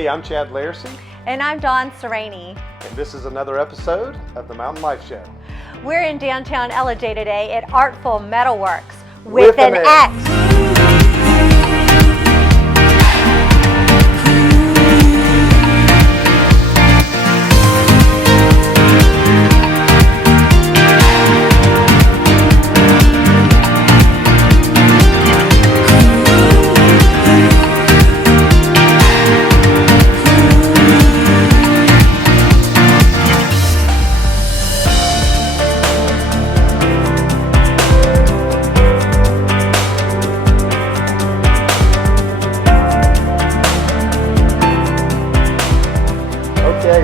Hey, I'm Chad Larsey. And I'm Dawn Sereni. And this is another episode of the Mountain Life Show. We're in downtown LJ today at Artful MetalWorx with an X.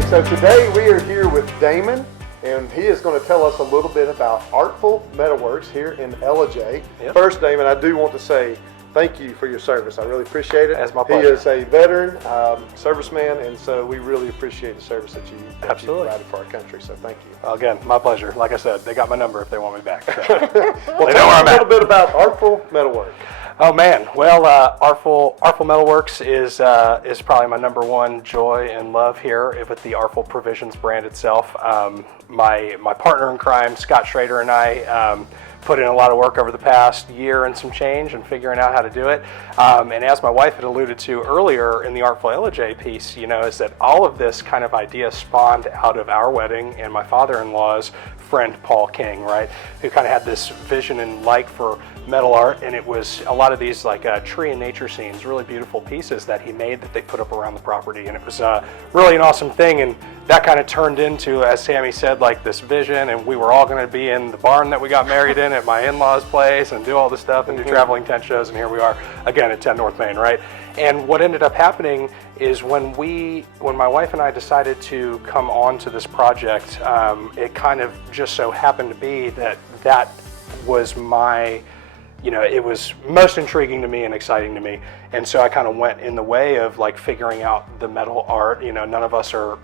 So today we are here with Damon, and he is going to tell us a little bit about Artful MetalWorx here in LJ. Yep. First, Damon, I do want to say thank you for your service. I really appreciate it. That's my pleasure. He is a veteran serviceman, and so we really appreciate the service that you provided for our country. So thank you. Again, my pleasure. Like I said, they got my number if they want me back. So. Well, tell us a little bit about Artful MetalWorx. Oh man, well, Artful MetalWorx is probably my number one joy and love here with the Artful Provisions brand itself. My partner in crime, Scott Schrader, and I put in a lot of work over the past year and some change and figuring out how to do it. And as my wife had alluded to earlier in the Artful LJ piece, is that all of this kind of idea spawned out of our wedding and my father-in-law's friend Paul King, right, who kind of had this vision and like for metal art, and it was a lot of these like tree and nature scenes, really beautiful pieces that he made that they put up around the property, and it was really an awesome thing. And that kind of turned into, as Sammy said, like this vision, and we were all going to be in the barn that we got married in at my in-laws' place and do all this stuff and do traveling tent shows, and here we are again at 10 North Main, right? And what ended up happening is when my wife and I decided to come on to this project, it kind of just so happened to be that was my, it was most intriguing to me and exciting to me. And so I kind of went in the way of like figuring out the metal art. None of us are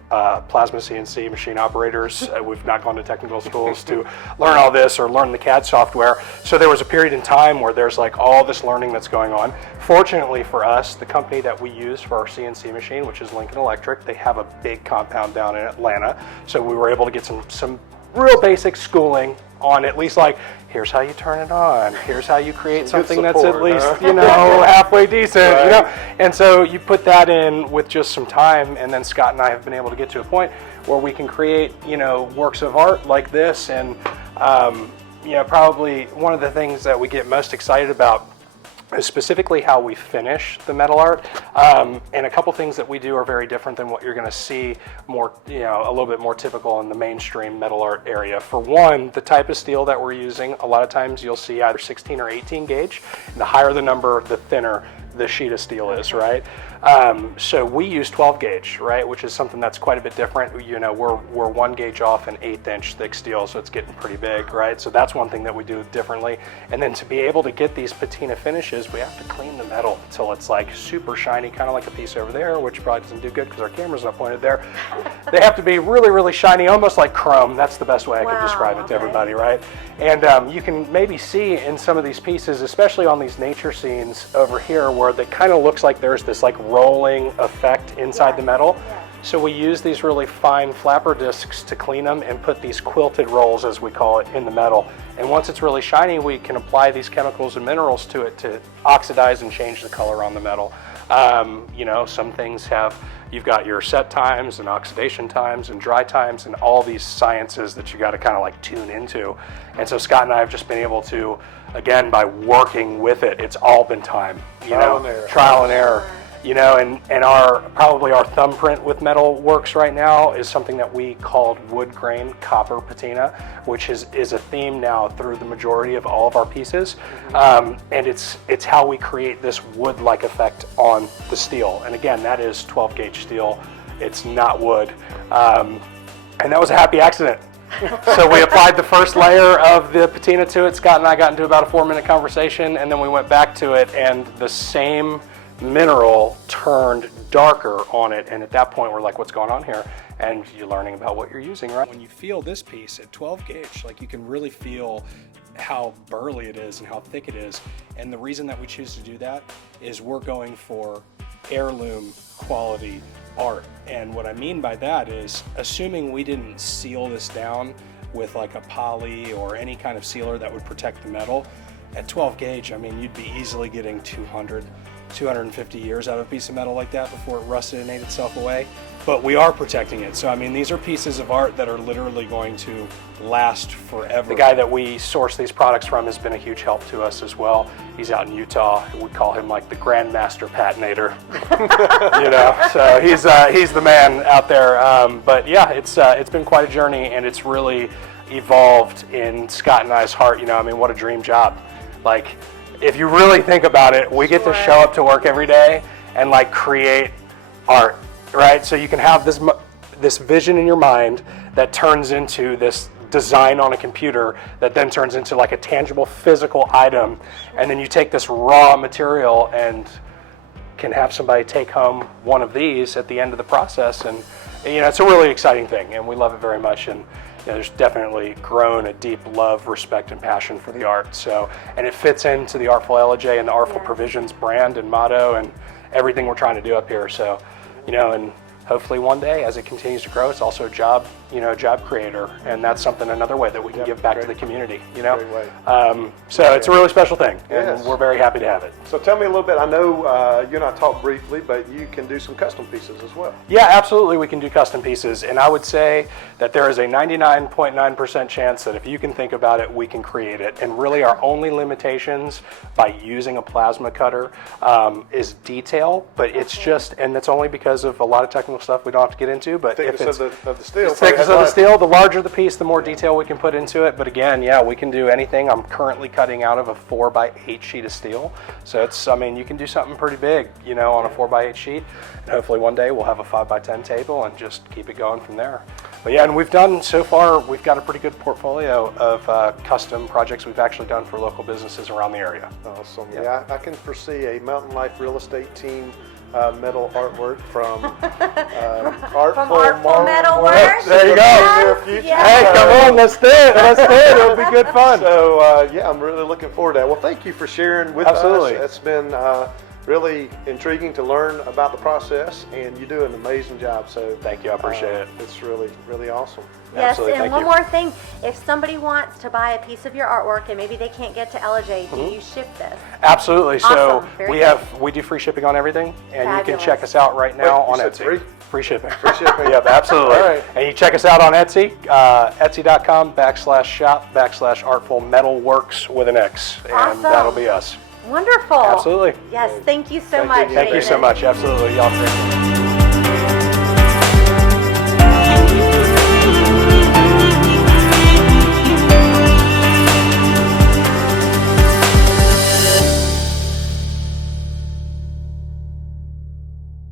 plasma CNC machine operators. We've not gone to technical schools to learn all this or learn the CAD software. So there was a period in time where there's like all this learning that's going on. Fortunately for us, the company that we use for our CNC machine, which is Lincoln Electric, they have a big compound down in Atlanta. So we were able to get some real basic schooling on at least like, here's how you turn it on, here's how you create something that's at least, halfway decent, right. And so you put that in with just some time, and then Scott and I have been able to get to a point where we can create, works of art like this. And, probably one of the things that we get most excited about is specifically how we finish the metal art. And a couple things that we do are very different than what you're gonna see more, a little bit more typical in the mainstream metal art area. For one, the type of steel that we're using, a lot of times you'll see either 16 or 18 gauge, and the higher the number, the thinner the sheet of steel is, right? So we use 12 gauge, right, which is something that's quite a bit different. We're 1 gauge off an 1/8 inch thick steel, so it's getting pretty big, right? So that's one thing that we do differently. And then to be able to get these patina finishes, we have to clean the metal until it's like super shiny, kind of like a piece over there, which probably doesn't do good because our camera's not pointed there. They have to be really, really shiny, almost like chrome. That's the best way I could describe it to everybody, right? And you can maybe see in some of these pieces, especially on these nature scenes over here, where it kind of looks like there's this like rolling effect inside the metal. So we use these really fine flapper discs to clean them and put these quilted rolls, as we call it, in the metal. And once it's really shiny, we can apply these chemicals and minerals to it to oxidize and change the color on the metal. Some things you've got your set times and oxidation times and dry times and all these sciences that you got to kind of like tune into. And so Scott and I have just been able to, again, by working with it, it's all been time, trial and error. And our thumbprint with MetalWorx right now is something that we called wood grain copper patina, which is a theme now through the majority of all of our pieces. And it's how we create this wood-like effect on the steel. And again, that is 12 gauge steel. It's not wood. And that was a happy accident. So we applied the first layer of the patina to it. Scott and I got into about a 4-minute conversation, and then we went back to it, and the same mineral turned darker on it. And at that point, we're like, what's going on here? And you're learning about what you're using, right? When you feel this piece at 12 gauge, like you can really feel how burly it is and how thick it is. And the reason that we choose to do that is we're going for heirloom quality art. And what I mean by that is, assuming we didn't seal this down with like a poly or any kind of sealer that would protect the metal, at 12 gauge, I mean, you'd be easily getting 250 years out of a piece of metal like that before it rusted and ate itself away. But we are protecting it. So I mean, these are pieces of art that are literally going to last forever. The guy that we source these products from has been a huge help to us as well. He's out in Utah. We call him like the Grandmaster Patinator. You know, so he's the man out there. But yeah, it's been quite a journey, and it's really evolved in Scott and I's heart. You know, I mean, what a dream job. Like, if you really think about it, we get to show up to work every day and like create art, right? So you can have this vision in your mind that turns into this design on a computer that then turns into like a tangible physical item, and then you take this raw material and can have somebody take home one of these at the end of the process. And you know, it's a really exciting thing, and we love it very much. And you know, there's definitely grown a deep love, respect, and passion for the art. So, and it fits into the Artful LJ and the Artful Provisions brand and motto and everything we're trying to do up here. So, you know, and hopefully one day as it continues to grow, it's also a job, you know, job creator, and that's something, another way that we can give back to the community, you know. So it's a really special thing, and we're very happy to have it. So tell me a little bit. I know you and I talked briefly, but you can do some custom pieces as well. Yeah, absolutely, we can do custom pieces, and I would say that there is a 99.9% chance that if you can think about it, we can create it. And really our only limitations by using a plasma cutter is detail, but it's just, and that's only because of a lot of technical stuff we don't have to get into, but Thickness of the steel. The thickness of the steel, the larger the piece, the more detail we can put into it. But again, yeah, we can do anything. I'm currently cutting out of a 4x8 sheet of steel. So it's, I mean, you can do something pretty big, you know, on a 4x8 sheet. And hopefully one day we'll have a 5x10 table and just keep it going from there. But yeah, and we've done, so far, we've got a pretty good portfolio of custom projects we've actually done for local businesses around the area. Awesome. Yeah, I can foresee a Mountain Life real estate team metal artwork from Artful MetalWorx. There you go. Hey, come on, let's do it. Let's do it. It'll be good fun. So yeah, I'm really looking forward to that. Well, thank you for sharing with us. It's been really intriguing to learn about the process, and you do an amazing job. So thank you. I appreciate it. It's really, really awesome. Yes, and one more thing, if somebody wants to buy a piece of your artwork and maybe they can't get to LJ, do you ship this? Absolutely. Awesome. So we do free shipping on everything, and you can check us out right now on Etsy. Free shipping. Free shipping. Yep, absolutely. All right. And you check us out on Etsy, etsy.com/shop/Artful MetalWorx with an X, and that'll be us. Wonderful. Absolutely. Yes, thank you so much. Thank you so much. Absolutely. Y'all great.